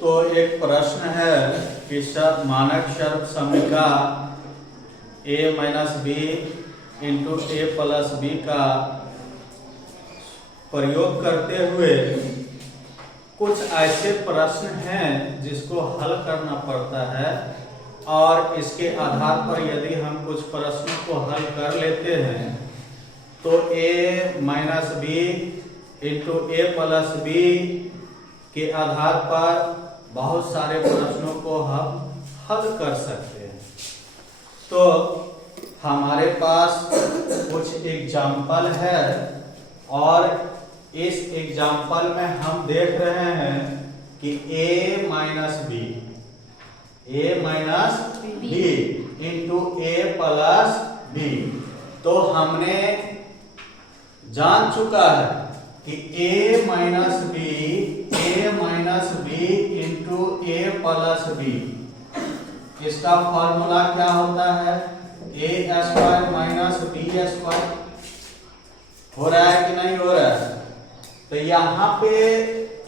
तो एक प्रश्न है कि मानक शर्त समीका a minus B into A plus B का प्रयोग करते हुए कुछ ऐसे प्रश्न हैं जिसको हल करना पड़ता है और इसके आधार पर यदि हम कुछ प्रश्नों को हल कर लेते हैं तो a minus B into A plus B के आधार पर बहुत सारे प्रश्नों को हम हल कर सकते हैं। तो हमारे पास कुछ एग्जाम्पल है और इस एग्जाम्पल में हम देख रहे हैं कि a minus B into A plus B. तो हमने जान चुका है कि a minus B into A plus B, इसका फॉर्मूला क्या होता है a square minus B square. हो रहा है कि नहीं हो रहा है? तो यहाँ पे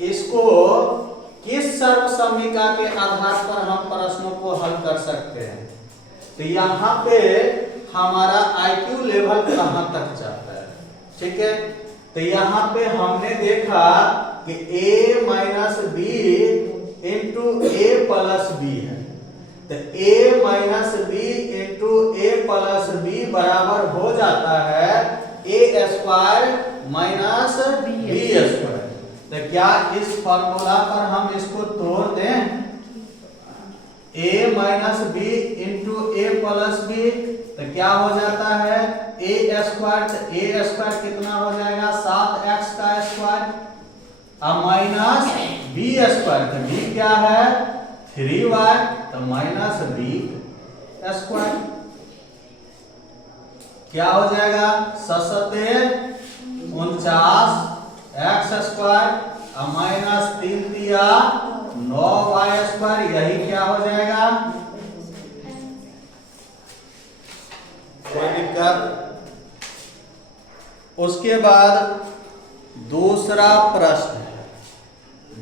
इसको किस सर्व समीका के आधार पर हम प्रश्नों को हल कर सकते हैं? तो यहाँ पे हमारा IQ लेवल कहाँ तक जाता है, ठीक है। तो यहाँ पे हमने देखा कि a minus B into A plus B है। तो a minus B into A plus B बराबर हो जाता है a square minus B square. तो क्या इस फॉर्मूला पर हम इसको तोड़ दें? a minus B into A plus B तो क्या हो जाता है a स्क्वायर। तो a स्क्वायर कितना हो जाएगा 7x का स्क्वायर माइनस बी स्क्वायर। तो b क्या है 3y तो माइनस बी स्क्वायर। क्या हो जाएगा 49 x स्क्वायर माइनस 3 दिया 9y स्क्वायर। यही क्या हो जाएगा, कोई दिक्कत? उसके बाद दूसरा प्रश्न है।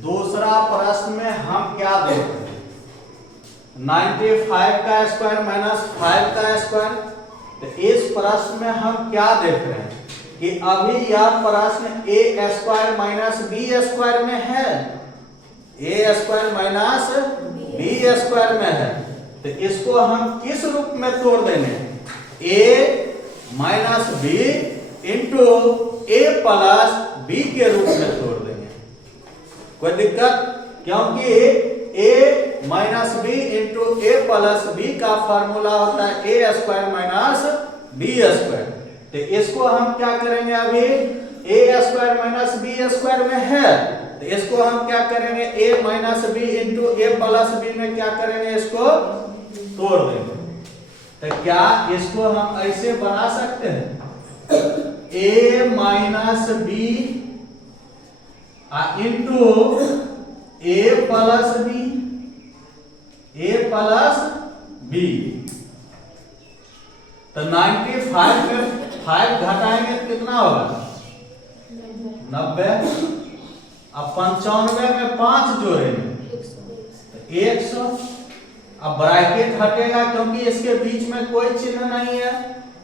दूसरा प्रश्न में हम क्या देख रहे हैं 95 का स्क्वायर माइनस 5 का स्क्वायर। तो इस प्रश्न में हम क्या देख रहे हैं कि अभी यह प्रश्न a square minus B square में है, a square minus B square में है। तो इसको हम किस रूप में तोड़ देंगे a minus B into A plus B के रूप में तोड़ देंगे। कोई दिक्कत? क्योंकि a minus B into A plus B का फॉर्मूला होता है a square minus B square. तो इसको हम क्या करेंगे, अभी a square minus B square में है तो इसको हम क्या करेंगे a minus B into A plus B में क्या करेंगे, इसको तोड़ देंगे। तो क्या इसको हम ऐसे बना सकते हैं a minus B into A plus B. तो 95 में 5 घटाएंगे तो कितना होगा 90। अब 95 में 5 जोड़ेंगे तो 100। अब ब्रैकेट हटेगा क्योंकि इसके बीच में कोई चिन्ह नहीं है,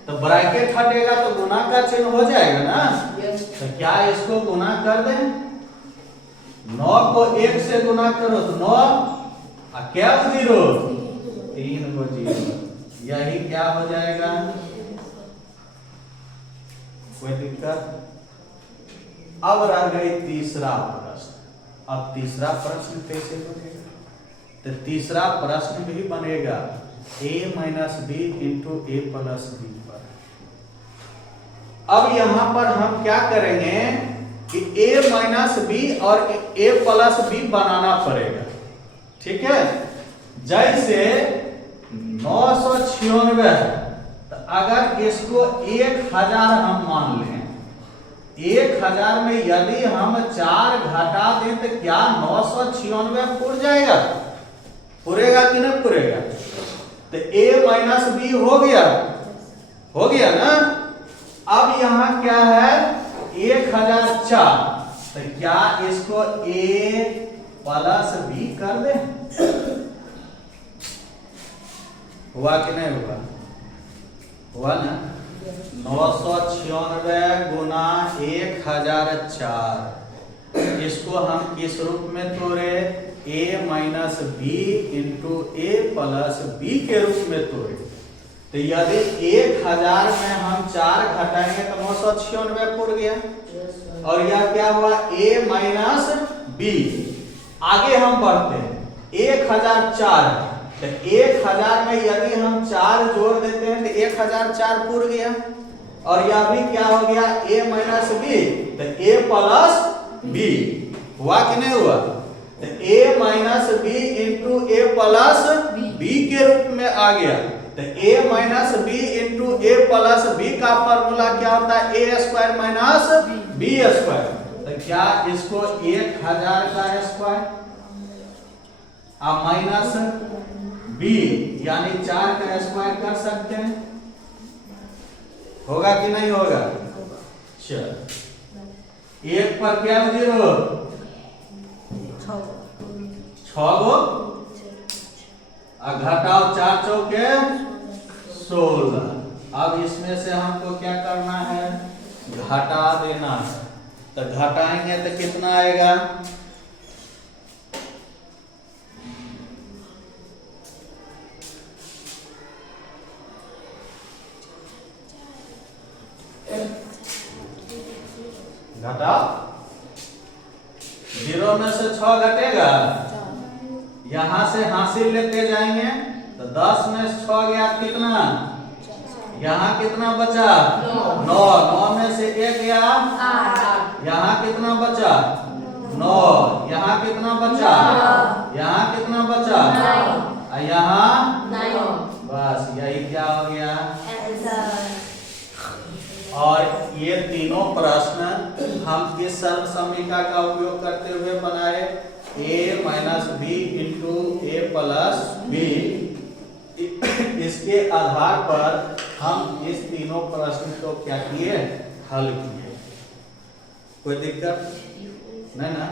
तो ब्रैकेट हटेगा तो गुना का चिन्ह हो जाएगा ना। तो क्या इसको गुना कर दें? 9 को 1 से गुना करो तो 9 क्या 0 3 को 0, यही क्या हो जाएगा। कोई दिक्कत? अब रह गई तीसरा प्रश्न। अब तीसरा प्रश्न कैसे बनेगा? तो तीसरा प्रश्न भी बनेगा a minus B into A plus B पर। अब यहां पर हम क्या करेंगे कि a माइनस बी और a प्लस बी बनाना पड़ेगा, ठीक है। जैसे 996 है तो अगर इसको 1000 हम मान लें, 1000 में यदि हम 4 घटा दें तो क्या 996 पूर जाएगा? पूरेगा कि नहीं पूरेगा? तो a माइनस बी हो गया ना। अब यहां क्या है 1004, तो क्या इसको a प्लस बी कर दे। हुआ कि नहीं हुआ? हुआ ना। 996 गुना 1004, इसको हम किस रूप में तोड़े? a minus B into A plus B के रूप में तोड़े। तो यदि 1000 में हम 4 घटाएंगे तो 996 पूर गया। और यह क्या हुआ? a minus B. आगे हम बढ़ते हैं, 1004 तो 1000 में यदि हम 4 जोड़ देते हैं तो 1004 पूर गया। और यह भी क्या हो गया? a माइनस बी, तो a प्लस बी। हुआ कि नहीं हुआ? तो a minus B into A plus B के रूप में आ गया। तो a minus B into A plus B का फॉर्मूला क्या होता है? a square minus B square. तो क्या इसको 1000 का स्क्वायर माइनस बी यानी 4 का स्क्वायर कर सकते हैं? होगा कि नहीं होगा? चल, 1 पर क्या 0? 6 गो, घटाओ 4 चौके 16। अब इसमें से हमको क्या करना है? घटा देना है। तो घटाएंगे तो कितना आएगा? घटाओ, 0 में से 6 घटेगा, यहां से हासिल लेते जाएंगे तो 10 में 6 गया कितना? यहाँ कितना बचा? 9। 9 में से 1 गया, यहाँ कितना बचा? 9। यहाँ कितना बचा? यहाँ कितना बचा? यहाँ बस यही क्या हो गया? और ये तीनों प्रश्न हम किस सरल समीकरण का उपयोग करते हुए बनाए? a minus B into A plus B. इसके आधार पर हम इस तीनों प्रश्न को क्या किए? हल किए। कोई दिक्कत नहीं ना?